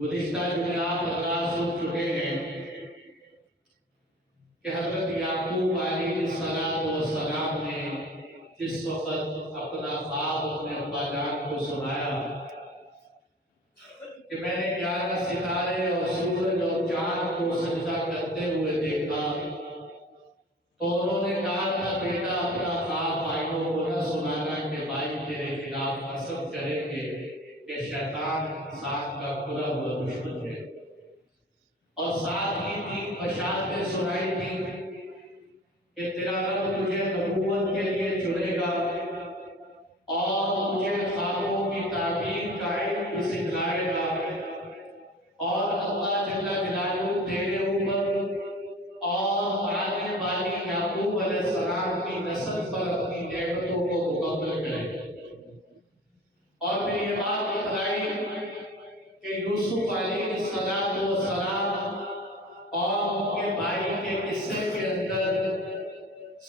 گزشتہ جمعہ حضرات سن چکے ہیں کہ حضرت یعقوب علیہ السلام نے جس وقت اپنا خواب اپنے ابا جان کو سنایا کہ میں نے 11 ستارے اور سورج اور چاند کو سجدہ کرتے ہوئے دیکھا، تو انہوں نے کہا تھا بیٹا اپنا خواب بھائیوں کو نہ سنانا کہ بھائی تیرے خلاف قسم کریں گے کہ شیطان انسان کا کھلا ہوا دشمن ہے، اور ساتھ ہی 3 بشارتیں سنائی تھی کہ تیرا رب تجھے نبوت کے لیے چنے گا اور تجھے خوابوں کی تعبیر کا علم بھی سکھلائے گا، اور اللہ جل جلالہ تیرے اوپر اور آنے والی یعقوب علیہ السلام کی نسل پر اپنی نعمتوں کو مکمل کرے گا۔ اور پھر یہ بات بتلائی کہ یوسف علیہ السلام اور ان کے بھائی کے قصے کے اندر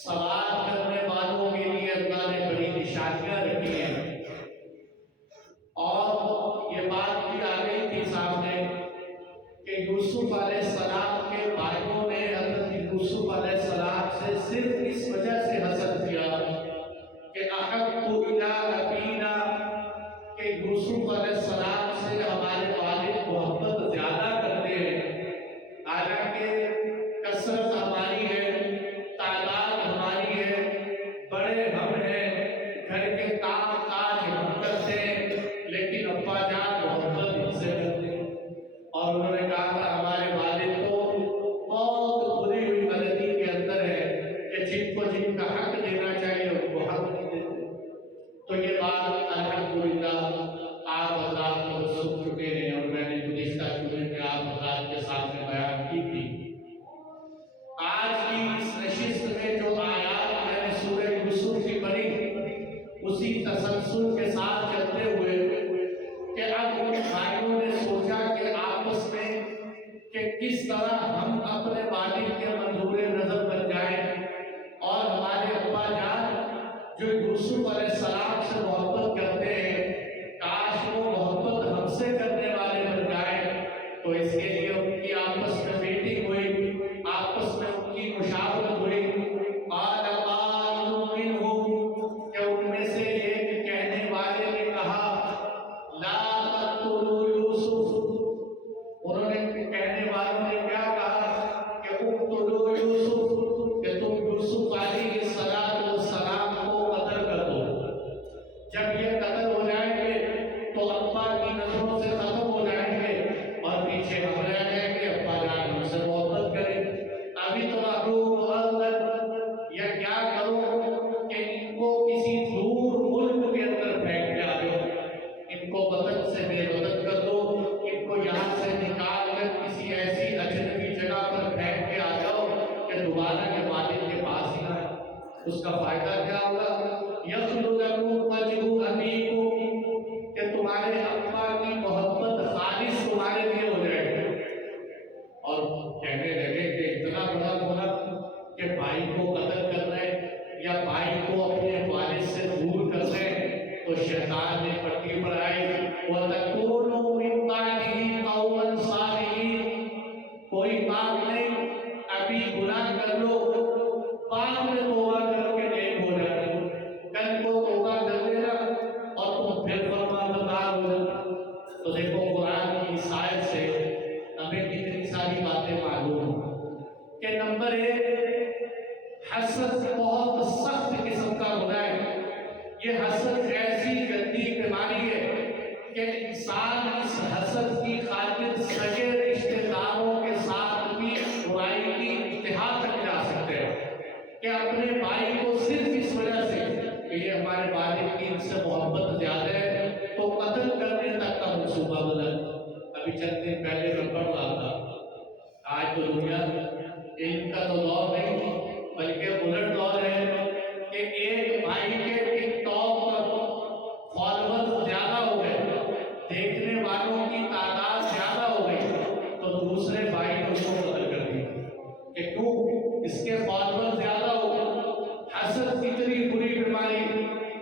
سوال کرنے والوں کے لیے اللہ نے بڑی نشانیاں رکھی ہیں، اور یہ بات بھی آ گئی تھی سامنے کہ یوسف علیہ السلام کے بھائیوں نے حضرت یوسف علیہ السلام سے صرف اس وجہ سے حسد کیا کہ احب الی ابینا، کہ یوسف علیہ السلام سے ہمارے والد محبت زیادہ کرتے ہیں، حالانکہ کثرت ہماری ہے، تعداد ہماری ہے، بڑے ہم ہیں، گھر کے کام کاج ہم کرتے ہیں، لیکن ابا جان محبت ان سے کرتے ہیں۔ اور انہوں نے کہا تھا ہمارے والد تو بہت بری ہوئی غلطی کے اندر ہے کہ جن کا حق دینا چاہیے ان کو حق نہیں دیتے۔ تو یہ بات الحمدللہ آپ حضرات کو سن چکے ہیں، اور میں نے گزشتہ جمعے میں آپ حضرات کے سامنے بیان کی تھی۔ آج کی اس نشست میں جو آیات میں نے سورہ یوسف کی پڑھی، اسی تسلسل کے ساتھ چلتے ہوئے کہ اب ان بھائیوں نے سوچا کہ آپس میں کہ کس طرح ہم اپنے والد کے منظور نظر بن جائیں، اور ہمارے ابا جان جو یوسف علیہ السلام سے محبت کرتے ہیں، کاش وہ محبت ہم سے کرنے والے بن جائیں۔ تو اس کے لیے ان کی آپس میں میٹنگ ہوئی، آپس میں ان کی مشاورت ہوئی، قال قائل منهم، کہ ان میں سے ایک کہنے والے نے کہا لا تقتلوا یوسف، انہوں نے کہنے والوں نے کیا کہا کہ اقتلوا یوسف، کہ تم یوسف علیہ السلام کو قتل کر دو، جب یہ قتل ہو جائیں گے تو ابا کی نظروں سے ختم ہو جائیں گے اور پیچھے ہم رہ جائیں گے، ابا جان ہم سے محبت کریں۔ ابھی تو معلوم اندر یا کیا کرو کہ ان کو کسی دور ملک کے اندر پھینک کے آ جاؤ، ان کو وطن سے بے وطن کر دو، ان کو یہاں سے نکال کر کسی ایسی اجنبی جگہ پر پھینک کے آ جاؤ کہ دوبارہ کے والد کے پاس ہی آئے۔ اس کا فائدہ کیا ہوگا؟ یخلو لکم وجہ ابیکم، کہ تمہارے ابا کی محبت خالص تمہارے لیے ہو جائے گی۔ اور کہنے لگے کہ اتنا بڑا گناہ کہ بھائی کو قتل کر رہے یا بھائی کو اپنے والد سے دور کر رہے، تو شیطان نے پٹی پڑھائی وَتَكُونُوا مِن بَعْدِهِ قَوْمًا صَالِحِينَ، کوئی بات نہیں، ابھی گناہ کر لو، بعد میں توبہ کر کے نیک ہو جانا، کل کو توبہ کر لینا اور تم پھر فرمانبردار ہو جانا۔ تو دیکھو قرآن کی اس آیت سے ہمیں کتنی ساری باتیں معلوم ہیں کہ نمبر 1، حسد بہت سخت قسم کا گناہ ہے۔ یہ حسد ایسی گندی بیماری ہے کہ انسان اس حسد کی خاطر سگے رشتہ داروں کے ساتھ بھی برائی کی انتہا تک جا سکتے ہیں، کہ اپنے بھائی کو صرف اس وجہ سے کہ یہ ہمارے والد کی ان سے محبت زیادہ ہے تو قتل کرنے تک کا منصوبہ بنا۔ ابھی چند دن پہلے میں پڑھ رہا تھا، آج تو دنیا علم کا تو دور نہیں بلکہ الٹ دور ہے کہ ایک بھائی کے ٹک ٹاک پر فالوور زیادہ ہو گئے، دیکھنے والوں کی تعداد زیادہ ہو گئی، تو دوسرے بھائی نے اس کو قتل کر دیا کہ کیوں؟ اس کے فالوور زیادہ ہو گئے۔ حسد اتنی بری بیماری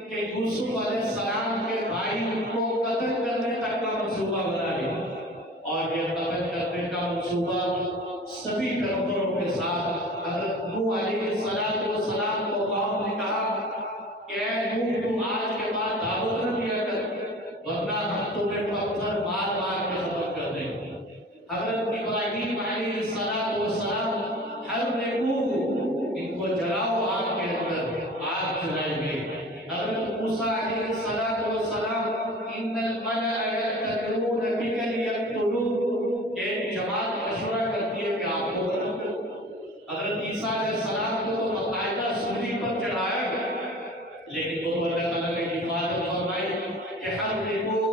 کہ یوسف علیہ السلام کے بھائی ان کو قتل کرنے تک کا منصوبہ بنا لیا، اور آج کے بعد دعوت نہ دیا کر، ورنہ ہم تمہیں پتھر مار مار کے ختم کر دیں گے۔ حضرت ابراہیم علیہ السلام ہر نیکو ان کو جلاؤ آگ کے اندر، آگ جلائیں گے۔ حضرت موسیٰ علیہ السلام ان الملأ یأتمرون بک لیقتلوک، ایک جماعت مشورہ کرتی ہے کہ آپ کو قتل کرو۔ حضرت عیسیٰ علیہ السلام کو تو باقاعدہ سولی پر چڑھایا گیا، لیکن وہ اللہ تعالیٰ نے حفاظت فرمائی کہ حرقوہ،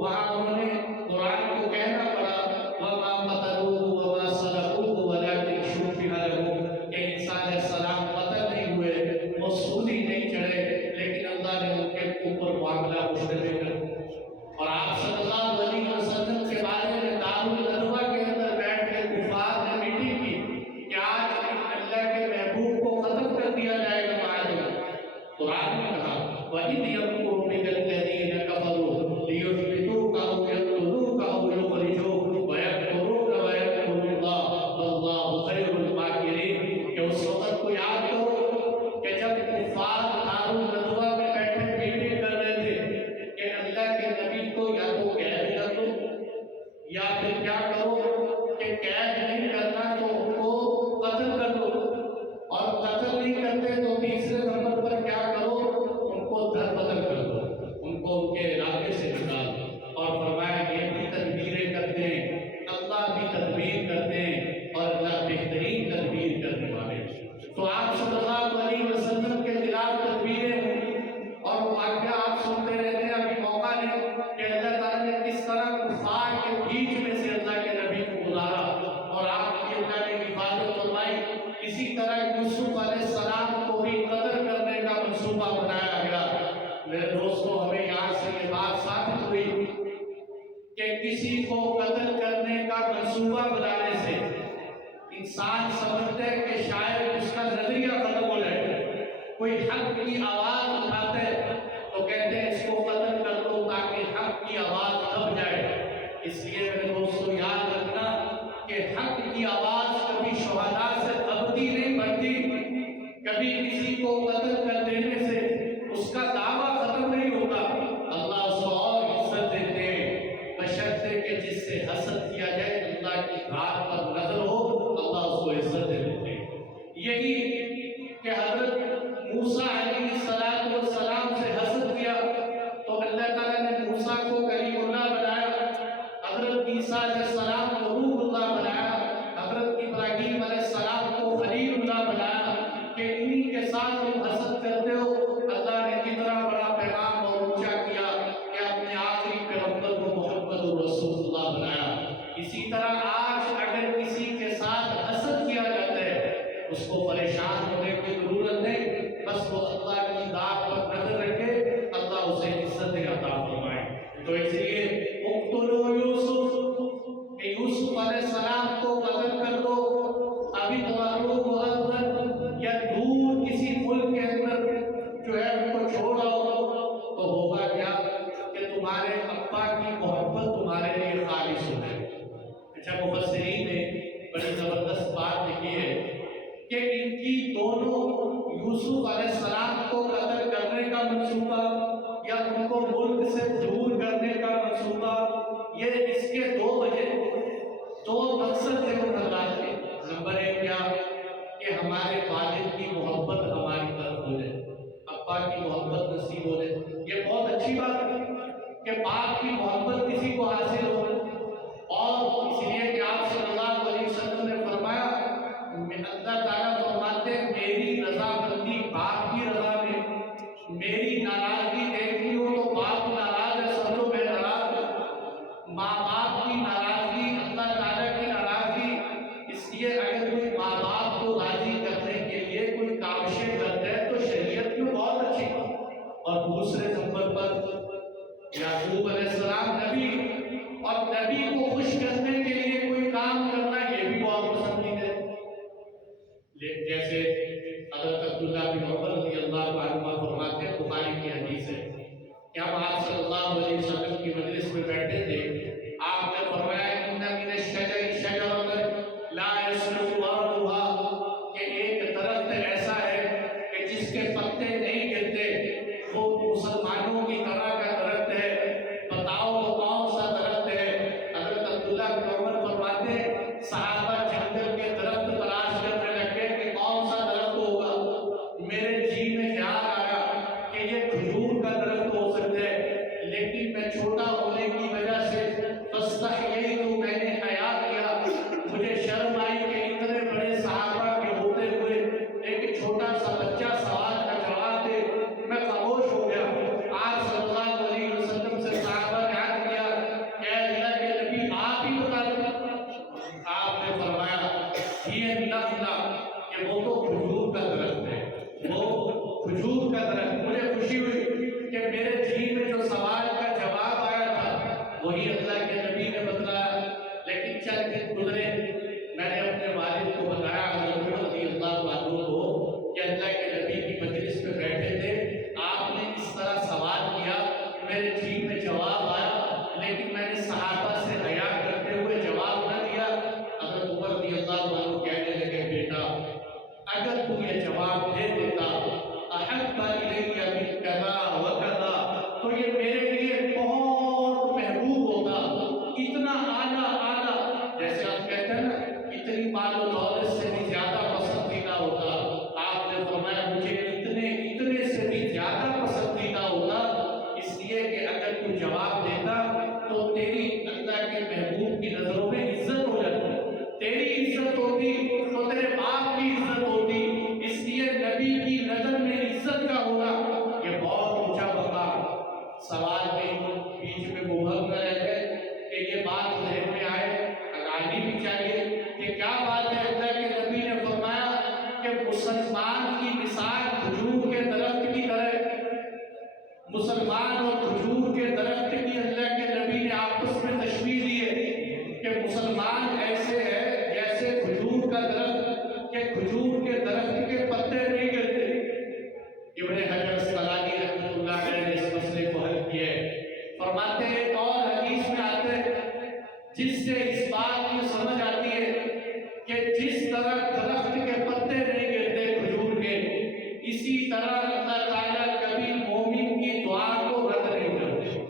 وہاں انہوں نے قرآن کو کہنا پڑا وما قتلوہ وما صلبوہ ولکن شبہ لہم، کہ عیسیٰ علیہ السلام قتل نہیں ہوئے، وہ سولی نہیں چڑھے، لیکن اللہ نے ان کے اوپر معاملہ مشتبہ کر دیا۔ اور آپ صلی اللہ علیہ وسلم کے بارے میں دارالندوہ کے اندر بیٹھ کے کفار نے میٹنگ کی کہ آج اللہ کے محبوب کو ختم کر دیا جائے گا معلوم۔ قرآن نے کہا وَإِذْ يَمْكُرُ بِكَ الَّذِينَ كَفَرُوا لِيُثْبِتُوكَ أَوْ يَقْتُلُوكَ أَوْ يُخْرِجُوكَ وَيَمْكُرُونَ وَيَمْكُرُ اللَّهُ وَاللَّهُ خَيْرُ الْمَاكِرِينَ۔ کہ اس وقت کو یاد کرو کہ جب کفار دارالندوہ میں بیٹھے میٹنگ کر رہے تھے کہ اللہ کے نبی کو یا تو قید کر دو یا پھر کیا کرو کہ قید نہیں کرنا تو ان کو قتل کر دو، اور قتل نہیں کرتے تو تیسرے نمبر پر کیا کرو، ان کو در بدر کر دو، ان کو ان کے علاقے سے نکال دو۔ اور فرمایا یہ بھی تدبیریں کرتے ہیں، اللہ بھی تدبیر کرتے ہیں، اور اللہ بہترین تدبیر کرنے والے ہیں۔ تو آپ صلی اللہ علیہ وسلم کے خلاف تدبیریں ہوئی اور واقعہ آپ سنتے رہتے ہیں، ابھی موقع نہیں کہ اللہ تعالیٰ نے کس طرح کفار کے بیچ میں سے اللہ کے نبی کو گزارا اور آپ کی اللہ نے حفاظت فرمائی۔ اسی طرح یوسف علیہ السلام کو بھی قتل کرنے کا منصوبہ بنایا گیا۔ میرے دوستوں، ہمیں یہاں سے یہ بات ثابت ہوئی کہ کسی کو قتل کرنے کا منصوبہ بنانے سے انسان سمجھتے ہے کہ شاید اس کا نظریہ ختم ہو جائے، کوئی حق کی آواز اٹھاتے تو کہتے ہیں اس کو قتل کر دو تاکہ حق کی آواز دب جائے۔ اس لیے میرے دوستو یاد رکھنا کہ حق کی آواز کبھی شہداء سے دبتی نہیں بڑھتی، کبھی کسی کو قتل کر دینے سے اس کا دعویٰ ختم نہیں ہوتا، اللہ اس کو اور عزت دیتے ہیں، بشرطے کہ جس سے حسد کیا جائے اللہ کی ذات پر نظر ہو، اللہ اس کو عزت دیتے ہیں۔ یہی کہ حضرت موسیٰ علیہ السلام سے حسد کیا تو اللہ تعالیٰ نے موسیٰ کو کلیم اللہ بنایا، حضرت عیسیٰ علیہ السلام کو روح اللہ بنایا، حضرت ابراہیم علیہ السلام کو خلیل اللہ بنایا، کہ انہی کے ساتھ تم حسد کرتے ہو۔ اللہ نے کتنا بڑا پیغام اور اونچا کیا کہ اپنے آخری پیغمبر کو محمد رسول اللہ بنایا۔ اسی طرح آج اگر کسی کے ساتھ حسد کیا جاتا ہے اس کو پریشان ہونے کی ضرورت نہیں، بس وہ اللہ کی ذات پر نظر رکھے، اللہ اسے عزت عطا فرمائے۔ تو اس لیے اقتلوا یوسف، کہ یوسف علیہ السلام کو قتل کر دو، ابھی تبرؤ اندر یا دور کسی ملک کے اندر جو ہے ان کو چھوڑ آؤ، تو ہوگا کیا کہ تمہارے ابا کی محبت تمہارے لیے خالص ہو جائے۔ اچھا، مفسرین نے بڑی زبردست بات لکھی ہے کہ ان کی دونوں یوسف علیہ السلام کو قتل کرنے کا منصوبہ یا ان کو ملک سے دور کرنے کا منصوبہ، یہ اس کے دو مقصد تھے ان حضرات کے۔ نمبر ایک کیا کہ ہمارے والد کی محبت ہماری طرف ہو جائے، ابا کی محبت نصیب ہو جائے۔ یہ بہت اچھی بات ہے کہ باپ کی محبت کسی کو حاصل ہو جائے، اور اس لیے کہ آپ صلی اللہ علیہ وسلم نے فرمایا، اللہ تعالیٰ فرماتے ہیں میری رضامندی باپ کی رضا میں، میری ناراضگی دیکھنی ہو تو باپ ناراض ہے سمجھو میں ناراض ہوں، ماں باپ کی ناراضگی اللہ تعالیٰ کی ناراضگی۔ اس لیے اگر کوئی ماں باپ کو راضی کرنے کے لیے کوئی کاوشیں کرتا ہے تو شریعت میں بہت اچھی بات۔ اور دوسرے نمبر پر یعقوب علیہ السلام نبی، اور نبی کو خوش کرنے کے لیے کوئی کام کرنا یہ بھی بہت پسندیدہ ہے۔ جیسے حضرت عبداللہ بن عمر رضی اللہ عنہ فرماتے ہیں، بخاری کی حدیث ہے کہ ہم آپ صلی اللہ علیہ وسلم کی مجلس میں بیٹھے تھے، آپ نے فرمایا ان من الشجر شجرۃ لا يسلم ورقها، کہ ایک درخت ایسا ہے کہ جس کے پتے نہیں گرتے، وہ جواب دیتا تو تیری اللہ کے محبوب کی نظروں میں عزت ہو جاتی، تیری عزت ہوتی تو تیرے باپ کی عزت ہوتی۔ اس لیے نبی کی نظر میں عزت کا ہونا یہ بہت اونچا مقام۔ سوال کے بیچ میں مبہم نہ رہ جائے کہ یہ بات ذہن میں آئے، آگاہی بھی چاہیے کہ کیا بات ہے۔ اللہ کے نبی نے فرمایا کہ مسلمان کی مثال کھجور کے درخت کی طرح، مسلمان اور کھجور کے درخت کی اللہ کے نبی نے آپس میں تشبیہ دی ہے کہ مسلمان ایسے ہے جیسے کھجور کا درخت، کہ کھجور کے درخت کے پتے نہیں گرتے۔ ابن حجر اسقلانی رحمۃ اللہ علیہ نے اس مسئلے کو حل کیا ہے، فرماتے ہیں ایک اور حدیث میں آتے ہیں جس سے اس بات کی سمجھ آتی ہے کہ جس طرح درخت کے پتے نہیں گرتے کھجور کے، اسی طرح اللہ تعالیٰ کبھی مومن کی دعا کو رد نہیں کرتے،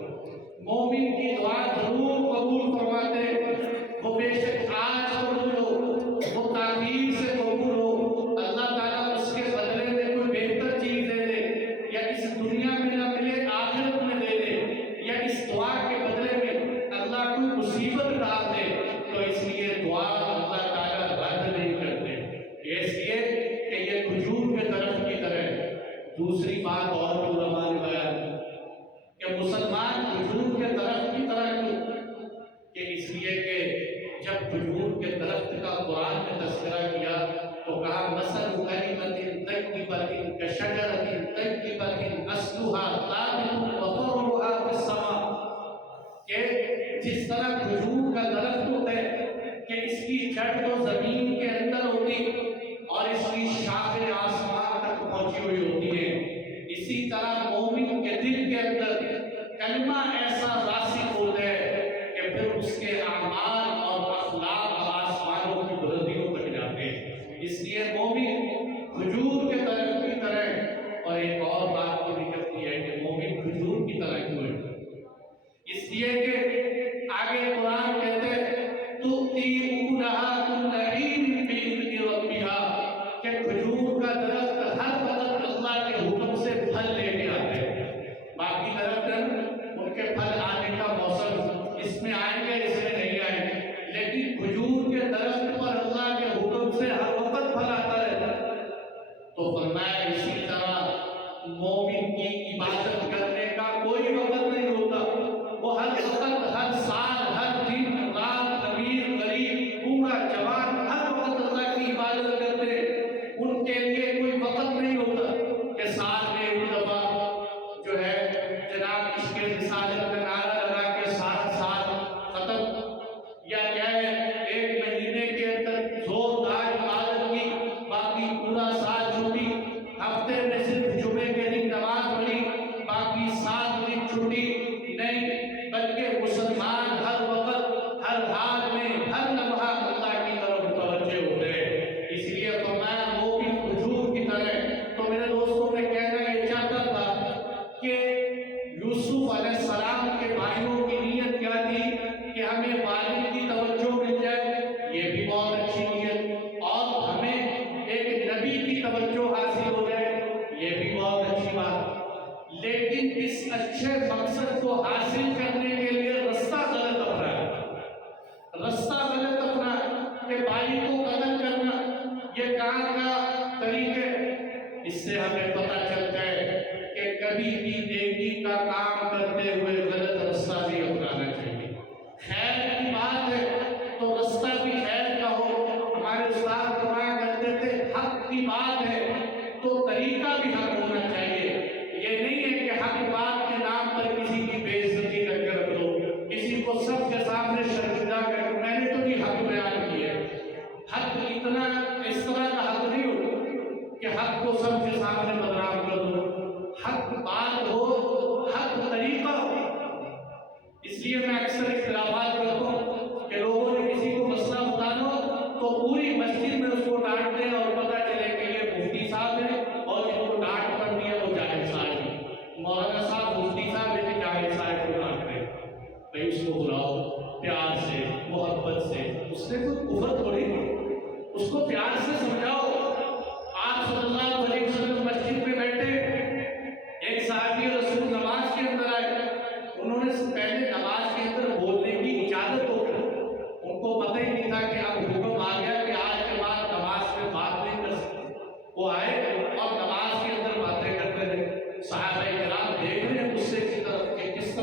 مومن کی دعا ضرور قبول فرماتے۔ وہ بے شک آج قبول ہو، وہ تاخیر سے قبول ہو، اللہ تعالیٰ اس کے بدلے میں کوئی بہتر چیز دے دے، یا اس دنیا میں نہ ملے آخرت میں دے دے، یا اس دعا کے بدلے میں اللہ کوئی مصیبت ڈال دے، تو اس لیے دعا اللہ تعالیٰ رد نہیں کرتے، اس لیے کہ یہ کھجور کے درخت کی طرح ہے۔ دوسری بات اور علماء نے بیان کی کہ مسلمان کھجور کے درخت کی طرح کیوں، کہ اس لیے کہ جب کھجور کے درخت کا قرآن نے تذکرہ کیا تو کہا مثل کلمۃ طیبۃ کشجرۃ طیبۃ اصلها ثابت وفرعها فی السماء، کہ جس طرح کھجور کا درخت ہوتا ہے کہ اس کی جڑ تو زمین کے اندر ہوتی اور اس کی شاخیں آسمان تک پہنچی ہوئی ہوتی ہیں، اسی طرح مومن کے دل کے اندر کلمہ ایسا راسخ ہوتا ہے کہ پھر اس کے اعمال اور اخلاق آسمانوں کی بلندیوں تک جاتے ہیں۔ اس لیے مومن کھجور کے درخت کی طرح، اور ایک اور بات کو بھی کرتی ہے کہ مومن کھجور کی طرح کیوں ہے، اس لیے کہ آگے قرآن کہتے ہیں تُؤْتِي أُكُلَهَا كُلَّ حِينٍ بِإِذْنِ رَبِّهَا، کہ کھجور کا درخت ہر وقت اللہ کے حکم سے پھل لے کے آتے ہیں۔ باقی درخت ان کے پھل آنے کا موسم اس میں آئیں گے، اس میں نہیں آئیں گے، لیکن کھجور کے درخت پر اللہ کے حکم سے ہر وقت پھل آتا رہتا ہے۔ تو فرمایا اسی طرح مومن کی عبادت کرنے کا کوئی وقت نہیں ہوتا، وہ ہر وقت، ہر سال، ہر دن، رات، امیر غریب، بوڑھا جوان، ہر وقت اللہ کی عبادت کرتے، ان کے لیے کوئی وقت نہیں ہوتا کہ سال میں ایک دفعہ جو ہے جناب عشق رسالت کا نعرہ لگا کے سارا سال ختم، یا کیا ہے ایک مہینے کے اندر زوردار عبادت کی، باقی پورا سال چھٹی، ہفتے میں صرف جمعے کے دن نماز پڑھی، باقی 7 دن چھٹی نہیں، بلکہ مسلمان ہر وقت، ہر حال میں، ہر لمحہ اللہ کی طرف متوجہ ہوتے ہیں۔ اس لیے فرمایا مومن کھجور کی طرح۔ تو میرے دوستوں میں کہنا یہ چاہتا تھا کہ یوسف علیہ السلام کے بھائیوں کی نیت کیا تھی کہ ہمیں والد کی توجہ مل جائے، یہ بھی بہت اچھی نیت، اور ہمیں ایک نبی کی توجہ حاصل ہو جائے، یہ بھی بہت اچھی بات، لیکن اس اچھے مقصد کو حاصل کرنے کے لیے رستہ غلط اپنایا، رستہ غلط اپنایا کہ بھائی کو قتل کرنا یہ کہاں کا طریقہ ہے۔ اس سے ہمیں پتہ چلتا ہے کہ کبھی بھی نیکی کا کام کرتے ہوئے غلط رستہ بھی اپنانا چاہیے۔ خیر کی بات ہے تو رستہ بھی خیر کا ہو، ہمارے استاد فرمایا کرتے تھے حق کی بات ہے تو طریقہ بھی حق ہونا چاہیے، یہ نہیں ہے کہ حق بات کے نام پر کسی کی بے عزتی کر کے رکھ دو، کسی کو سب کے سامنے شرمندہ کر کے میں نے تو نہیں حق بیان کیا ہے۔ حق اتنا اس طرح کا حق نہیں ہو کہ حق کو سب کے سامنے بدنام کر دو، حق بات ہو، حق طریقہ ہو۔ اس لیے میں اکثر اختلافات کرتا ہوں کہ لوگوں نے کسی کو مسئلہ بتانا تو پوری مسجد میں اس کو ڈانٹ دیں اور پتہ چلے کہ یہ مفتی صاحب ہیں اور جن کو ڈانٹ پڑنی ہے وہ جاہل صاحب ہیں، مولانا صاحب مفتی صاحب لیکن جاہل صاحب کو ڈانٹ رہے ہیں۔ بھائی اس کو بلاؤ پیار سے، محبت سے، اس نے کوئی کفر تھوڑی نہیں، اس کو پیار سے سمجھاؤ۔ آپ صلی اللہ علیہ وسلم مسجد میں بیٹھے، ایک صحابی رسول نماز کے اندر آئے، انہوں نے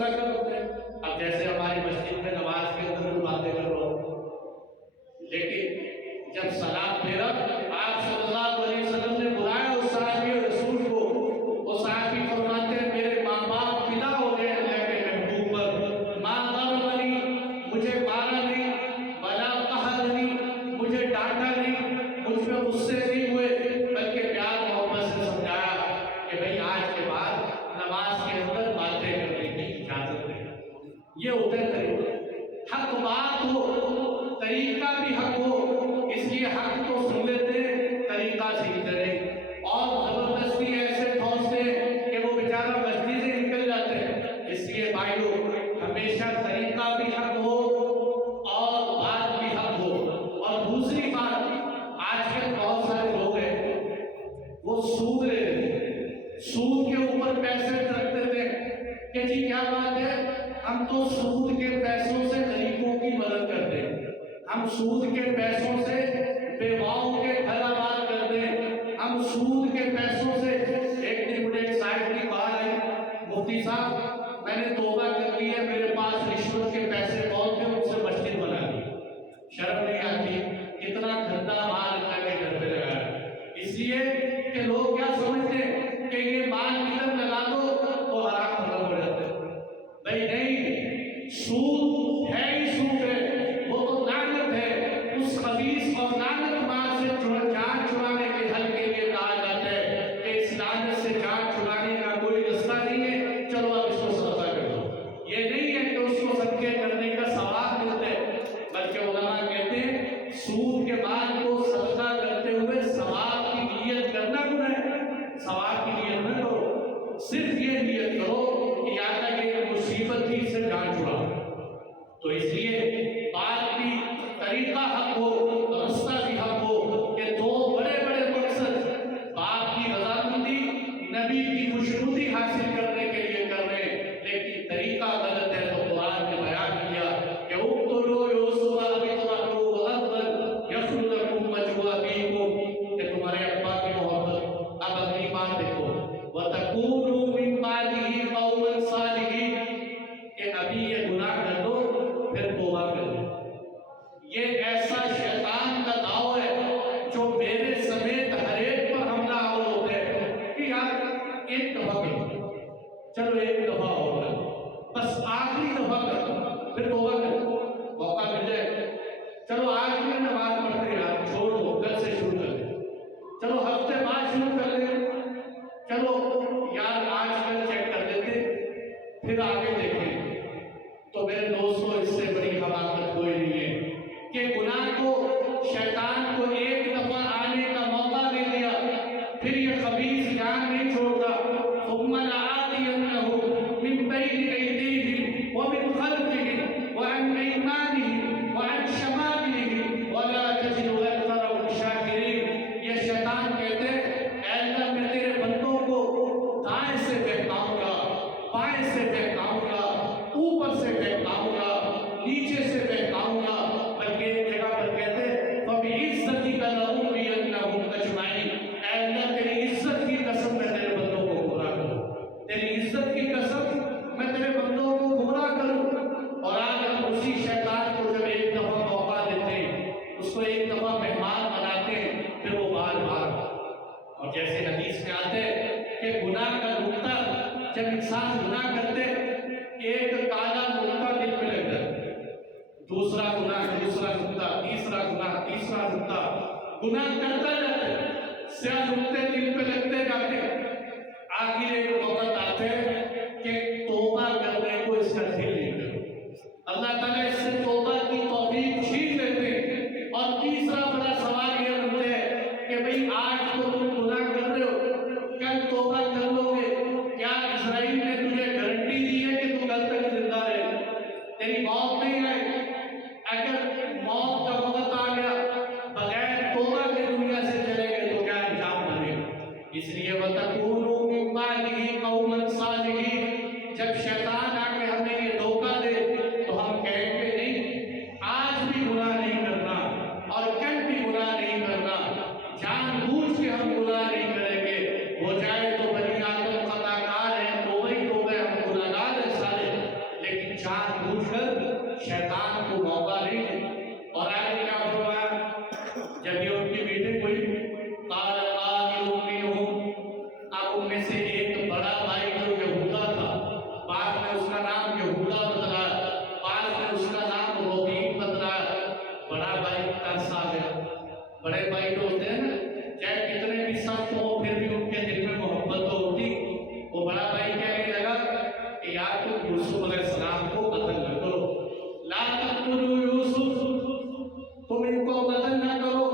طرح کا ہوتا ہے. اب جیسے ہماری مسجد میں نماز کے اندر باتیں کر رہا ہوں، لیکن جب سلام پھیرا آپ صلی اللہ علیہ وسلم نے بلایا اس صحابی رسول کو، وہ صحابی فرماتے ہیں میرے ماں باپ فدا ہو گئے اللہ کے محبوب پر، ماں ضربنی مجھے مارا نہیں، ولا قہرنی مجھے ڈانٹا نہیں، مجھ پہ غصے نہیں ہوئے، بلکہ پیار محبت سے سمجھایا کہ بھئی آج کے بعد نماز کے اندر باتیں کرنے کی اجازت ہے. یہ ہوتا ہے طریقہ. حق بات ہو، طریقہ بھی حق ہو، اس لیے حق کو سن لیتے ہیں، طریقہ سیکھتے نہیں، اور زبردستی ایسے ٹھونستے ہیں کہ وہ بیچارہ مسجد سے نکل جاتے ہیں. اس لیے بھائیو ہمیشہ طریقہ بھی حق ہو اور بات بھی حق ہو. اور دوسری بات، آج کل بہت سارے لوگ ہیں وہ سود لے رہے ہیں، سود کے اوپر پیسے رکھتے تھے کہ جی کیا بات ہے، ہم تو سود کے پیسوں سے غریبوں کی مدد کرتے ہیں، ہم سود کے پیسوں سے بیواؤں کے گھر آباد کرتے ہیں، ہم سود کے پیسوں سے. ایک دن مجھے ایک صاحب کی بات آئی، مفتی صاحب میں نے توبہ کر لی ہے، میرے پاس رشوت کے پیسے بہت تھے، ان سے مسجد بنا لی. شرم نہیں آتی؟ کتنا گندا مال اللہ کے گھر پہ لگا ہے. اس لیے کہ لوگ کیا سمجھتے ہیں کہ یہ مال ادھر لگا دو تو حرام ختم ہو جاتے ہیں. بھائی نہیں، سود ہے ہی سود ہے، وہ تو لعنت ہے. اس خبیث اور لعنت مال سے جان چھڑانے کے حل کے لیے کہا جاتا ہے کہ اس لعنت سے جان چھڑانے کا کوئی رستہ نہیں ہے، چلو اب اس کو صدقہ کر دو. یہ نہیں ہے کہ اس کو صدقے کرنے کا ثواب ملتا ہے، بلکہ علماء کہتے ہیں سود کے مال کو صدقہ کرتے ہوئے ثواب کی نیت کرنا گناہ ہے. ثواب کی نیت نہ کرو، صرف یہ نیت کرو کہ یا اللہ یہ مصیبت تھی، سے جان چھڑا. تو اس لیے بات بھی طریقہ حق ہو، رستہ بھی حق ہو، کہ دو بڑے بڑے مقصد، باپ کی رضامندی، نبی کی خوشنودی حاصل کرنے کے لیے کر رہے ہیں، لیکن طریقہ غلط ہے. تو قرآن نے بیان کیا کہ اقتلوا یوسف او اطرحوه ارضا یخل لکم وجہ ابیکم، کہ تمہارے ابا کی محبت. اب اگلی بات دیکھو، وَتَكُونُوا مِن بَعْدِهِ قَوْمًا صَالِحِينَ، کہ ابھی یہ گناہ کر دو پھر توبہ کر دو. یہ ایسا شیطان کا داؤ ہے جو میرے سمیت ہر ایک پر حملہ آور ہوتے ہیں کہ یار ایک دفعہ کرو، چلو ایک دفعہ ہوگا، بس آخری دفعہ کرو پھر توبہ کرو، موقع مل جائے. چلو آج بھی نماز پڑھتے ہیں یار، چھوڑ دو، کل سے شروع کر لیں. چلو ہفتے بعد شروع کر لیں، چلو یار آج کل چیک کر لیتے پھر آگے دیکھیں. تو میرے دوستوں اس سے بڑی حماقت کوئی نہیں ہے کہ گناہ کو، شیطان کو ایک دفعہ آنے کا موقع دے دیا، پھر یہ خبیث جان نہیں چھوڑتا. ثم لآتینہم من بین ایدیہم ومن خلفہم وعن ایمانہم وعن شمائلہم ولا تجد اکثرہم شاکرین. یہ شیطان کہتے ہیں اے اللہ میں تیرے بندوں کو دائیں سے بہکاؤں گا، بائیں سے بہکاؤں گا، اوپر سے بہکاؤں گا، نیچے سے بہکاؤں گا. بلکہ ایک جگہ پر کہتے ہیں فَبِعِزَّتِكَ لَأُغْوِيَنَّهُمْ أَجْمَعِينَ، اے اللہ تیری عزت کی قسم میں تیرے بندوں کو گمراہ کروں، تیری عزت کی قسم میں تیرے بندوں کو گمراہ کروں. اور آج ہم اسی شیطان کو جب ایک دفعہ موقع دیتے ہیں، اس کو ایک دفعہ مہمان بناتے ہیں، پھر وہ بار بار. اور جیسے حدیث میں آتے ہیں کہ گناہ کا نقطہ، جب انسان گناہ کرتے ایک کالا نقطہ دل پہ لگ جاتا ہے، دوسرا گناہ، دوسرا نقطہ، تیسرا گناہ، تیسرا نقطہ، گناہ کرتا جاتا ہے، سیاہ نقطے دل پہ لگتے جاتے ہیں. آخر ایک وقت آتے ہیں کہ توبہ کرنے کو اس کا دل نہیں کرتا، اللہ تعالیٰ اس سے توبہ کی توفیق چھین لیتے ہیں. اور تیسرا بڑا سوال یہ ہوتا ہے کہ بھئی آج تو تم گناہ کر رہے ہو، کل توبہ کر لو گے، کیا اسرائیل نے تجھے گارنٹی دی ہے کہ تو کل تک زندہ رہے؟ تیری موت نہیں آئے. اگر موت کا وقت آ گیا، بغیر توبہ کے دنیا سے چلے گئے تو کیا انجام بنے گا؟ اس لیے وَتَكُونُوا مِن بَعْدِهِ قَوْمًا صَالِحِينَ، جب شیطان آ کے ہمیں یہ دھوکہ دے تو ہم کہیں گے نہیں، آج بھی گناہ نہیں کرنا اور کل بھی گناہ نہیں کرنا، جان بوجھ کے ہم گناہ نہیں کریں گے. ہو جائے تو بنی آدم خطا کار ہیں، توبہ ہی توبہ، ہم گناہگار ہیں سارے، جان بوجھ کر شیطان کو موقع نہیں دے۔ اور آگے کیا فرمایا جب یہ ان کی میٹنگ ہوئی، قال قائل منہم، اب ان میں سے ایک بڑا بھائی جو یہودا تھا، بعد میں اس کا نام یہودا بتلایا، بعد میں اس کا نام روبین بتلایا۔ بڑا بھائی ترس آ گیا۔ بڑے بھائی جو ہوتے ہیں نا، چاہے کتنے بھی سخت ہو پھر بھی ان کے دل میں محبت تو ہوتی۔ وہ بڑا بھائی کہنے لگا کہ یار تم یوسف علیہ السلام کو قتل نہ کرو، لا تقتلوا یوسف، تم ان کو قتل نہ کرو،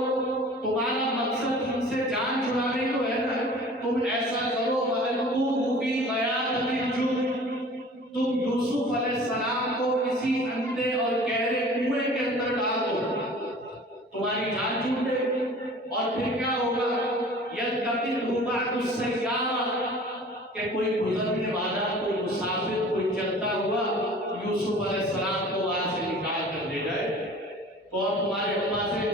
تمہارا مقصد ان سے جان چھڑانے کو ہے نا، تم ایسا کرو وَأَلْقُوهُ فِي غَيَابَتِ الْجُبِّ، تم یوسف علیہ السلام کو کسی اندھے اور گہرے کنویں کے اندر ڈال دو، تمہاری جان چھوٹ جائے گی۔ اور پھر کیا ہوگا، يَلْتَقِطْهُ بَعْضُ السَّيَّارَةِ، کہ کوئی گزرنے والا، کوئی مسافر، کوئی چلتا ہوا یوسف علیہ السلام کو وہاں سے نکال کر لے جائے، تو اب تمہارے ابا سے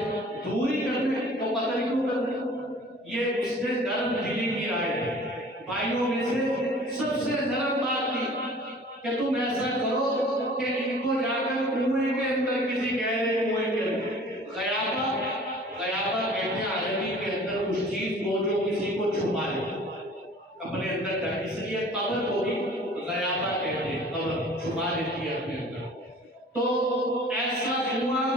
دوری کرنے تو قتل کیوں کرنے؟ یہ اس نے نرم دلی کی رائے ہے، بھائیوں میں سے سب سے نرم بات تھی کہ تم ایسا کرو کہ ان کو جا کر کنویں کے اندر، کسی گہرے کنویں کے اندر، غیابہ، غیابہ کہتے ہیں عربی کے اندر اس چیز کو جو کسی کو چھپا لے اپنے اندر ڈھک، اس لیے قبر کو بھی غیابہ کہتے ہیں، قبر چھپا لیتی ہے اپنے اندر۔ تو ایسا کنواں،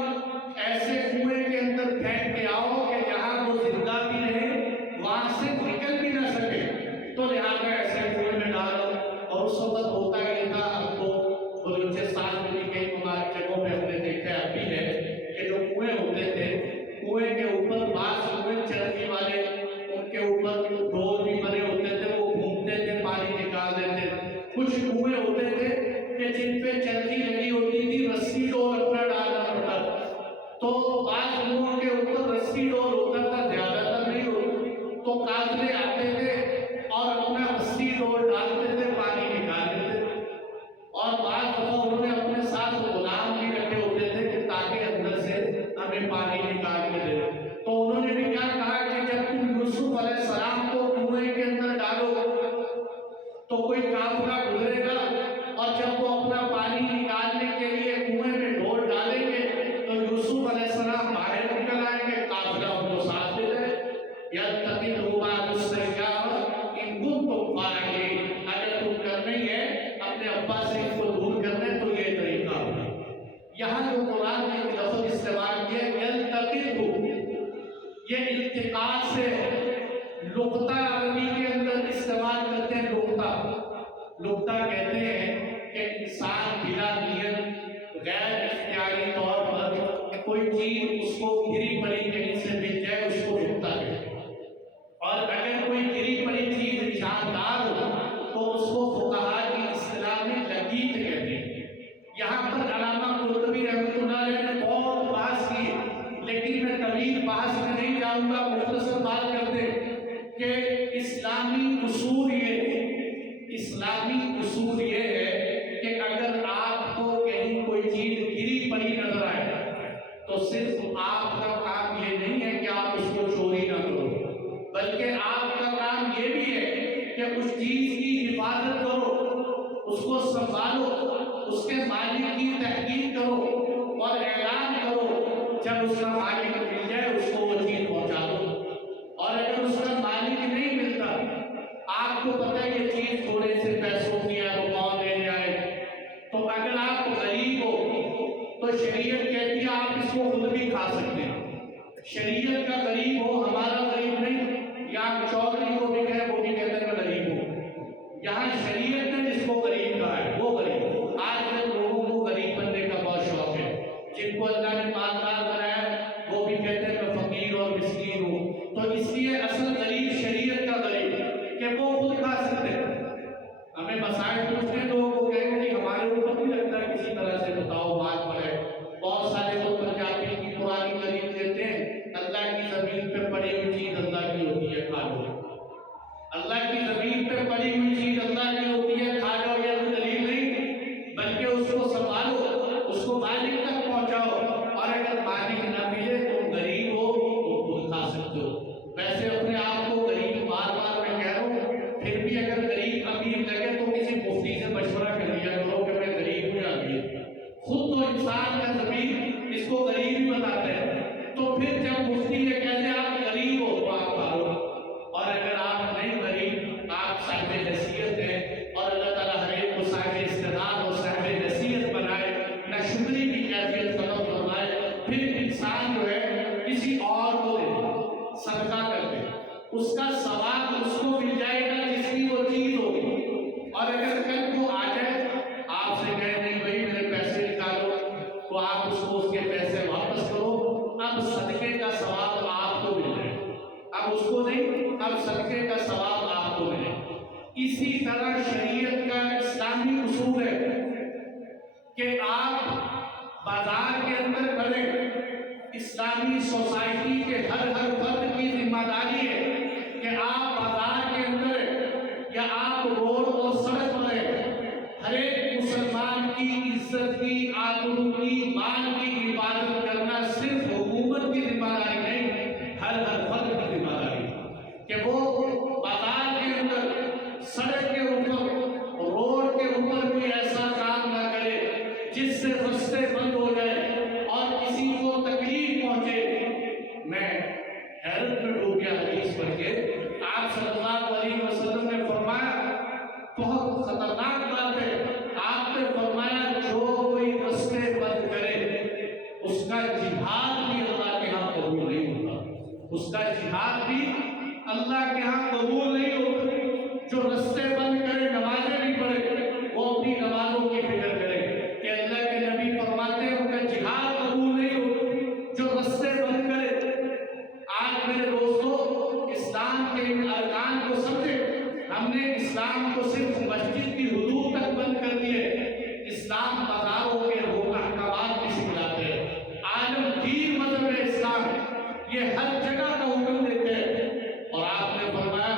ایسے کنویں کے اندر پھینک کے آؤ کہ جہاں وہ زندہ بھی رہے، وہاں سے نکل بھی نہ سکے، تو لہٰذا ایسے کنویں میں ڈالو۔ اور اس وقت ہوتا یہ تھا، اب تو بلوچستان میں بھی کئی ممالک جگہوں پہ ہم نے دیکھا اب بھی ہے کہ جو کنویں ہوتے تھے، کنویں کے اوپر بعض کنویں چرخی والے، ان کے اوپر ڈور بھی بنے ہوتے تھے، وہ گھومتے تھے، پانی نکال دیتے۔ کچھ کنویں ہوتے تھے کہ جن پہ چرخی لگی ہوتی تھی، رسی ڈور اپنا ڈالنا پڑتا تھا، تو بعض کنوؤں کے اوپر رسی ڈور ہوتا تھا، زیادہ تر نہیں ہوتا، تو قافلے آتے تھے اور اپنا رسی ڈور ڈالتے تھے، پانی نکال دیتے تھے۔ اور بعض دفعہ انہوں نے اپنے ساتھ غلام بھی رکھے ہوتے تھے کہ تاکہ اندر سے ہمیں پانی نکال کے دے۔ تو انہوں نے بھی کیا کہا کہ جب تم یوسف علیہ السلام کو کنویں کے اندر ڈالو تو کوئی قافلہ گزرے گا، اور جب وہ اپنا پانی نکالنے کے لیے کنویں میں ڈور ڈالیں گے تو یوسف علیہ السلام باہر نکل آئیں گے، قافلہ ان کو ساتھ لے جائے۔ يَلْتَقِطْهُ بَعْضُ السَّيَّارَةِ إِن كُنتُمْ فَاعِلِينَ، اگر تم کرنا ہی ہے اپنے ابا سے ان کو دور کرنا ہے تو یہ طریقہ ہوگا۔ یہاں جو قرآن نے ایک لفظ استعمال کیا يَلْتَقِطْهُ، یہ التقاط سے لقطہ عربی کے اندر استعمال کرتے ہیں۔ لقطہ کہتے ہیں کہ انسان بلا نیت، غیر اختیاری طور پر کوئی چیز اس کو گری پڑی کہیں سے مل جائے، اس کو لقطہ کہتے ہیں۔ اور اگر کوئی گری پڑی چیز نشاندار ہو تو اس کو فقہاء کی اصطلاح میں لقیط کہتے ہیں۔ یہاں پر علامہ قرطبی رحمۃ اللہ علیہ نے بہت بحث کی، لیکن میں طویل بحث میں نہیں جاؤں گا، مختصر بات کر دیں کہ اسلامی اصول یہ ہے کہ اگر آپ کو کہیں کوئی چیز گری پڑی نظر آئے تو صرف آپ کا کام یہ نہیں ہے کہ آپ اس کو چوری نہ کرو، بلکہ آپ کا کام یہ بھی ہے کہ اس چیز کی حفاظت کرو، اس کو سنبھالو، اس کے مالک کی تحقیق کرو اور اعلان کرو، جب اس کا مالک مل جائے اس کو وہ چیز پہنچا دو۔ اور اگر اس کا مالک نہیں ملتا، آپ کو پتہ ہے یہ چیز تھوڑے سے پیسوں کی ہے، وہ کون لے جائے، تو اگر آپ غریب ہو تو شریعت کہتی ہے آپ اس کو خود بھی کھا سکتے ہیں۔ شریعت کا غریب ہو، ہمارا غریب نہیں، یا چودھری کو بھی کہے وہ بھی کہتے ہیں میں غریب ہوں۔ یہاں شریعت نے جس کو غریب کہا ہے وہ غریب۔ آج کل لوگوں کو غریب بننے کا بہت شوق ہے، جن کو اللہ نے مالدار بنایا وہ بھی کہتے ہیں میں فقیر اور مسکین ہوں۔ تو اس لیے اصل غریب شریعت کا غریب کہ وہ خود کھا سکتے ہیں۔ ہمیں مسائل پوچھتے ہیں لوگوں کو، کہیں گے ہمارے اوپر نہیں لگتا کسی طرح سے بتاؤ بات پڑے۔ بہت سارے لوگ پنجابی کی پرانی غریب دیتے ہیں، اللہ کی زمین پہ پڑی ہوئی اس کو غریب ہی بتاتے ہیں. تو پھر جب مفتی یہ کہتے ہیں آپ غریب ہو تو آپ مارو، اور اگر آپ نہیں غریب، آپ صاحب حیثیت ہیں، اور اللہ تعالیٰ ہر ایک کو صاحب استعداد اور صاحب حیثیت بنائے، نہ شکری کی کیفیت ختم فرمائے، پھر انسان جو ہے کسی اور کو دے، صدقہ کر دے، اس کا ثواب اس کو مل جائے گا جس کی وہ چیز ہوگی. اور اگر کل کو آ جائے آپ سے کہے نہیں بھائی میرے پیسے نکالو، تو آپ اس کو اس کے پیسے واپس کرو. اب صدقے کا ثواب آپ کو مل جائے، اب اس کو نہیں، اب صدقے کا ثواب آپ کو ملے. اسی طرح شریعت کا اسلامی اصول ہے کہ آپ بازار کے اندر کھڑے، اسلامی سوسائٹی کے ہر فرد کی ذمہ داری ہے کہ آپ بازار کے اندر یا آپ روڈ اور سڑک پر ہر ایک مسلمان کی عزت کی، آبرو کی، مال کی حفاظت کرنا صرف حکومت کی ذمہ داری نہیں، ہر فرد کی ذمہ داری کہ وہ بازار کے اندر، سڑک کے اوپر، روڈ کے اوپر کوئی ایسا کام نہ کرے جس سے رستے بند ہو جائے اور کسی کو تکلیف پہنچے. میں حیرت میں ڈوب گیا حدیث پڑھ کے. آپ صلی اللہ علیہ وسلم نے فرمایا، بہت خطرناک بات ہے، آپ نے فرمایا جو کوئی رستے بند کرے اس کا جہاد بھی اللہ کے ہاں قبول نہیں ہوتا، اس کا جہاد بھی اللہ کے ہاں قبول نہیں ہوتا. جو رستے بند کرے، نمازیں نہیں پڑھے، وہ اپنی نمازوں کی فکر کرے کہ اللہ کے نبی فرماتے ہیں ان کا جہاد قبول نہیں ہوتا. جو رستے بند کرے، آج میرے دوستو اسلام کے ان ارکان کو سمجھے. ہم نے اسلام کو صرف مسجد کی حدود تک بند کر دیے، اسلام بازاروں کے احکامات بھی سکھلاتے ہیں. عالمگیر مذہب ہے اسلام، یہ ہر جگہ کا حکم دیتے ہیں. اور آپ نے فرمایا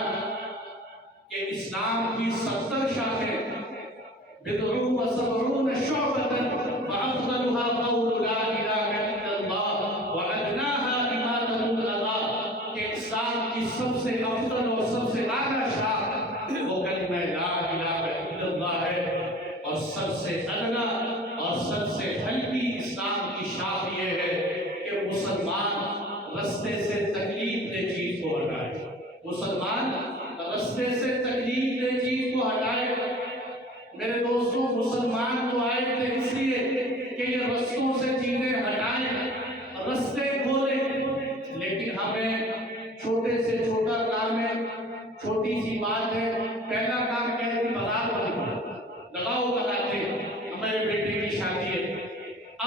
کہ اسلام کی 70 شاخیں، بدعوا وسبعون شعبة فأفضلها قول لا إله إلا الله وأدناها إماتة الأذى، کہ اسلام کی سب سے افضل اور سب سے اعلیٰ شاخ وہ کلمہ لا الہ الا اللہ ہے، اور سب سے ادنا اور سب سے ہلکی اسلام کی شاخ یہ ہے کہ مسلمان رستے سے تکلیف دہ چیز کو ہٹائے، مسلمان رستے سے تکلیف دہ چیز کو ہٹائے. میرے دوستوں مسلمان تو آئے تھے اس لیے کہ یہ رستوں سے چیزیں ہٹائیں، رستے کھولیں، لیکن ہمیں چھوٹے سے چھوٹا کام ہے، چھوٹی سی بات ہے، پہلا کام کہہ رہی بازار پر نکلو، لگاؤ لگاتے ہمارے بیٹے کی شادی ہے،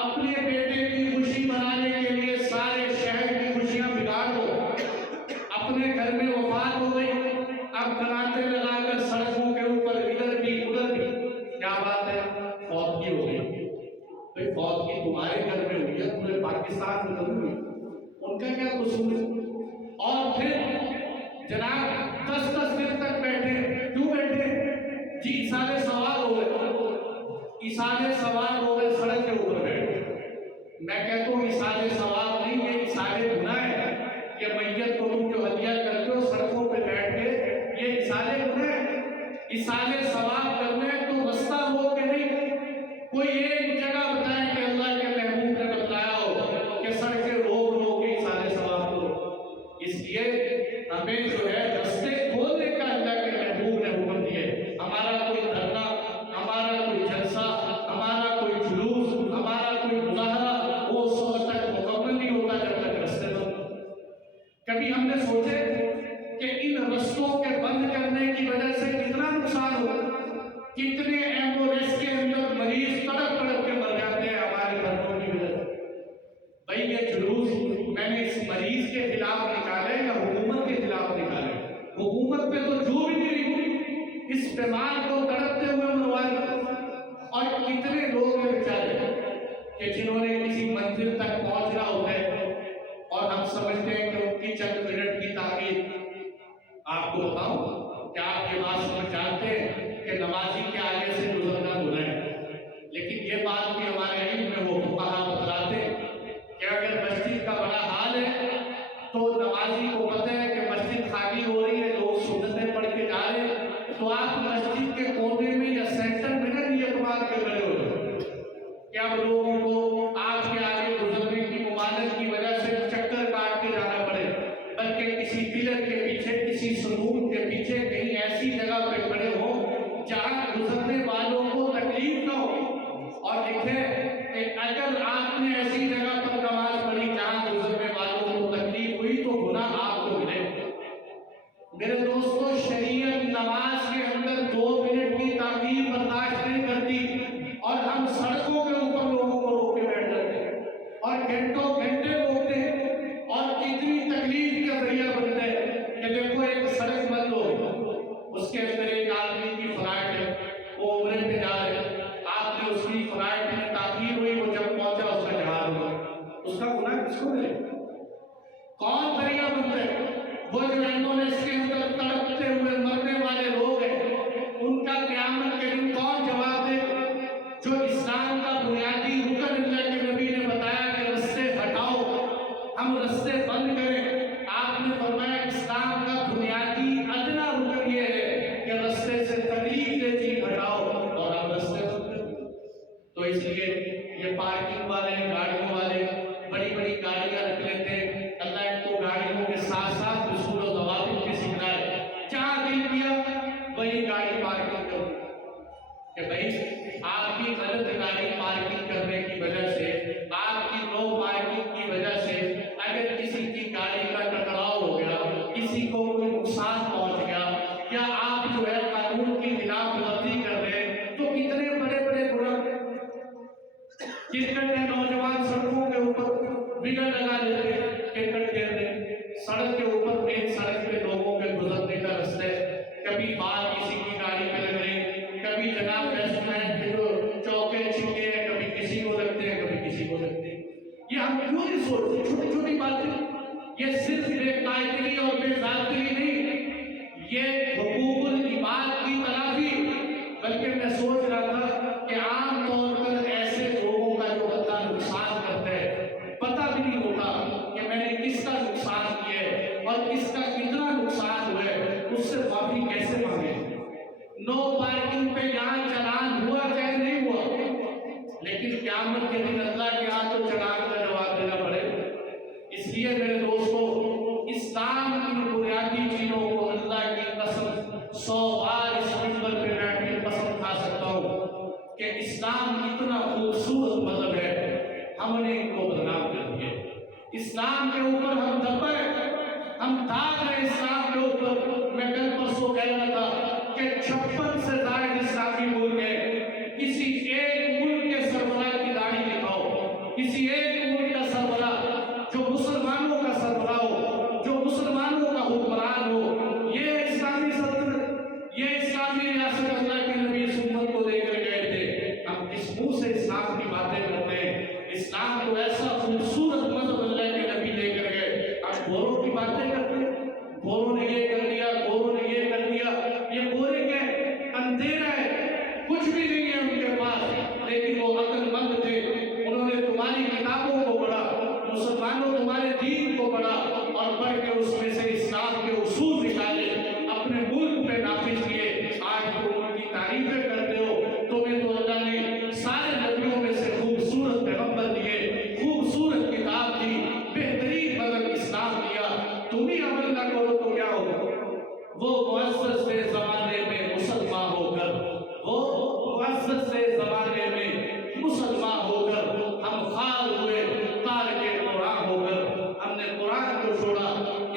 اپنے بیٹے کی خوشی منانے کے لیے سارے شہر کی خوشیاں بگاڑ دو. اپنے گھر میں وفات ہو گئی، اب گناتے لگا کر سڑکوں کے اوپر ادھر بھی ادھر بھی، کیا بات ہے فوت کی ہو گئی. بھئی فوت کی تمہارے گھر میں ہوئی ہے، پورے پاکستان میں ضرور ہوئی، ان کا کیا قصور ہے؟ اور پھر جناب 10 دن تک بیٹھے، کیوں بیٹھے؟ جی ایصال ثواب ہو گئے، ایصال ثواب ہو گئے، سڑک کے اوپر بیٹھے. میں کہتا ہوں ایصال ثواب نہیں، یہ ایصال گناہ ہے. یہ میت کو تم جو ہدیہ کرتے ہو سڑکوں پہ بیٹھ کے، یہ ایصال گناہ ہے. ایصال ثواب کرنے تو رستہ روک کے نہیں، کوئی ایک جگہ بتائیں کہ اللہ کے محبوب نے بتلایا ہو کہ سڑکیں روک کے ایصال ثواب کرو. اس لیے ہمیں جو ہے رستے کھولنے کا اللہ کے محبوب نے حکم دیے. ہمارا کوئی دھرنا، ہمارا کوئی جلسہ، ہمارا کوئی جلوس، ہمارا کوئی مظاہرہ وہ اس وقت تک مکمل نہیں ہوتا جب تک رستے بند. کبھی ہم نے سوچے کہ ان رستوں کے بند کرنے کی وجہ سے کتنا نقصان ہو، کتنے ایمبولینس کے اندر مریض تڑپ تڑپ کے مر جاتے ہیں ہمارے دھرنوں کی وجہ سے. بھئی یہ جلوس میں نے اس مریض کے خلاف نکالے یا حکومت کے خلاف نکالے؟ حکومت پہ تو جو بھی نہیں ہوئی، اس بیمار کو تڑپتے ہوئے مروائی. اور کتنے لوگ ہیں بیچارے کہ جنہوں نے کسی منزل تک پہنچنا ہوتا ہے اور ہم سمجھتے ہیں کہ ان کی چند منٹ کی تاخیر. آپ کو بتاؤں کہ آپ یہ بات سمجھ جانتے ہیں کہ نمازی کے آگے سے گزرنا گناہ ہے، لیکن یہ بات بھی ہمارے علم میں وہ فقہا بتلاتے ہیں کہ اگر مسجد کا بڑا حال ہے تو نمازی کو پتہ ہے کہ مسجد خالی ہو رہی ہے، لوگ سنتیں پڑھ کے جا رہے ہیں، تو آپ مسجد کے کونے میں یا سینٹر میں نہ نیت مار کے کھڑے ہو جائیں کہ اب لوگوں کو آپ کے آگے گزرنے اور دیکھیں کہ اگر آپ نے ایسی جگہ پر نماز پڑھی جہاں گزرنے والوں کو تکلیف ہوئی تو گناہ آپ کو ملے گا۔ میرے دوستو، شریعت نماز کے اندر 2 منٹ کی تاخیر برداشت نہیں کرتی، اور ہم سڑکوں کے اوپر لوگوں کو روک کے بیٹھ جاتے ہیں اور گھنٹوں گھنٹے روکتے ہیں، اور اتنی تکلیف کا ذریعہ بنتے ہیں کہ دیکھو ایک سڑک بند ہو، اس کے اندر ایک آدمی کی فلائٹ ہے، وہ عمرے پہ جا رہے ہیں، آپ نے اس کی فلائٹ میں تاخیر ہوئی، وہ جب پہنچا اس کا جہاز ہوا، اس کا گناہ کس کو ملے؟ کون ذریعہ بنتے ہیں؟ وہ جو انڈونیشیا کے اندر تڑپتے ہوئے مرنے والے لوگ ہیں، ان کا قیامت کے دن کون جواب دے؟ جو اسلام کا بنیادی رکن اللہ کے نبی نے بتایا کہ رستے ہٹاؤ، ہم رستے بند کریں، آپ نے فرمایا اسلام کا بنیادی ادنا رکن یہ ہے کہ رستے سے تکلیف دہ چیز ہٹاؤ، اور ہم رستے بند کریں۔ تو اس لیے یہ پارکنگ والے، گاڑیوں والے بڑی بڑی گاڑیاں رکھ لیتے ہیں، اللہ ان کو گاڑیوں کے ساتھ ساتھ اصول و ضوابط بھی سکھائے، جہاں دل کیا وہی گاڑی پارکنگ کرو، کہ بھائی آپ کی غلط گاڑی پارکنگ کرنے کی وجہ سے، آپ کی نو پارکنگ کی وجہ سے اگر کسی کی گاڑی کا ٹکراؤ ہو گیا، کسی کو کوئی نقصان پہنچ گیا، یا آپ جو ہے قانون کی خلاف ورزی کر رہے ہیں، تو کتنے بڑے بڑے گناہ، کرکٹ کے نوجوان سڑکوں کے اوپر بگڑ لگا لیتے ہیں، کرکٹ کھیل رہے سڑک کے اوپر، مین سڑک پہ لوگوں کے گزرنے کا رستہ ہے، کبھی بال کسی کی گاڑی پہ لگ رہے، کبھی جناب بیٹسمین کے جو چوکے چھکے ہیں کبھی کسی کو لگتے ہیں کبھی کسی کو لگتے ہیں۔ یہ ہم کیوں نہیں سوچتے؟ چھوٹی چھوٹی باتیں، یہ صرف بے قاعدگی اور بے ضابطگی نہیں، یہ حقوق العباد کی تلافی، بلکہ میں سوچ رہا تھا کہ عام طور پر ایسے لوگوں کا جو بندہ نقصان کرتا ہے، پتہ بھی نہیں ہوتا کہ میں نے کس کا نقصان کیا ہے اور کس کا کتنا نقصان ہوا ہے، اس سے معافی کیسے مانگے؟ نو پارکنگ پہ یہاں چلان ہوا چاہے نہیں ہوا، لیکن قیامت کے دن اللہ کے ہاں تو چلان کا جواب دینا پڑے۔ اس لیے میرے دوستو، اسلام کی بنیادی چیزوں کو اللہ کی قسم 100 بار اس منبر پہ بیٹھ کے قسم کھا سکتا ہوں کہ اسلام اتنا خوبصورت مذہب ہے، ہم نے ان کو بدنام کر دیا۔ اسلام کے اوپر ہم دبے، ہم داغ ہیں اسلام کے اوپر۔ میں کل پرسوں کہہ رہا تھا کہ 56 سے زائد اسلامی ملک ہے، کسی ایک ملک کے سربراہ کی داڑھی دکھاؤ، کسی ایک ملک کا سربراہ جو مسلمانوں کا سربراہ ہو، جو مسلمانوں کا حکمران ہو، یہ اسلامی سلطنت، یہ اسلامی ریاست اللہ کے نبی سنت کو دے کر گئے تھے۔ ہم کس منہ سے اسلام کی باتیں کرتے ہیں؟ اسلام کو ایسا خوبصورت مذہب اللہ کے نبی دے کر گئے، ہم گوروں کی باتیں کرتے ہیں، گوروں نے یہ کر دیا، گوروں نے یہ کر دیا۔ یہ گورے کے اندھیرا ہے، کچھ بھی نہیں ہے ان کے پاس، لیکن وہ عقل مند تھے، انہوں نے تمہاری کتابوں کو پڑھا، مسلمانوں تمہارے دین کو پڑھا، اور پڑھ کے اس میں سے اسلام کے اصول نکالے، اپنے ملک پہ نافذ کیے۔ آج تم ان کی تعریفیں کرتے ہو، تمہیں تو اللہ نے سارے نبیوں میں سے خوبصورت پیغمبر دیے، خوبصورت کتاب دی، بہترین مذہب اسلام دیا، تم ہی عمل نہ کرو تو کیا ہوگا؟ وہ معزز سے زمانے میں مسلمان ہو کر، وہ معزز سے زمانے میں مسلمان ہو کر، ہم خال ہوئے تارک قرآن ہو کر، ہم نے قرآن کو چھوڑا،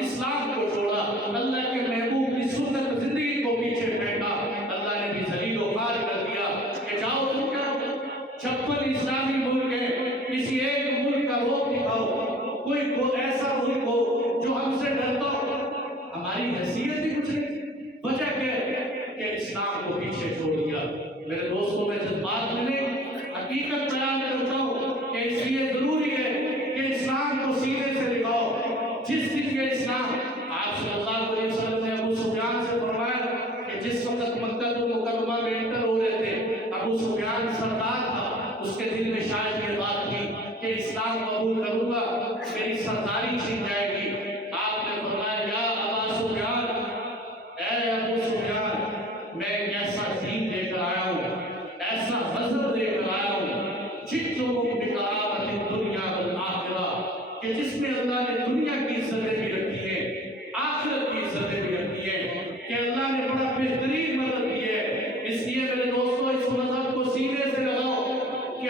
اسلام کو چھوڑا، اللہ کے محبوب کی سنت زندگی کو پیچھے پھینکا، اللہ نے بھی ذلیل و خوار کر دیا کہ جاؤ تم کیا 56 اسلامی ملک ہیں، کسی ایک ملک کا روپ دکھاؤ، کوئی ایسا ملک ہو جو ہم سے ڈرتا ہو۔ ہماری حیثیت ہی کچھ نہیں، وجہ کیا ہے کہ اسلام کو پیچھے چھوڑ دیا۔ میرے دوستوں، میں جذبات میں نہیں، حقیقت بیان کرتا ہوں کہ اس لیے ضروری ہے کہ اسلام کو سینے سے لگاؤ۔ جس دن کے اسلام، آپ صلی اللہ علیہ وسلم نے ابو سفیان سے فرمایا کہ جس وقت مکہ المکرمہ میں انٹر ہو رہے تھے، ابو سفیان سردار تھا، اس کے دل میں شاید یہ بات تھی کہ اسلام قبول کروں گا میری سرداری چھن جائے گی۔ آپ نے فرمایا یا ابا سفیان، اے ابو سفیان، میں ایک ایسا دین لے کر آیا ہوں، ایسا مذہب لے کر آیا ہوں، جئتکم بکرامۃ الدنیا والآخرہ، کہ جس میں اللہ نے دنیا کی عزتیں بھی رکھی ہیں، آخرت کی عزتیں بھی رکھی ہیں، کہ اللہ نے بڑا بہترین مذہب دیا ہے۔ اس لیے میرے دوستو، اس مذہب کو سینے سے لگاؤ کہ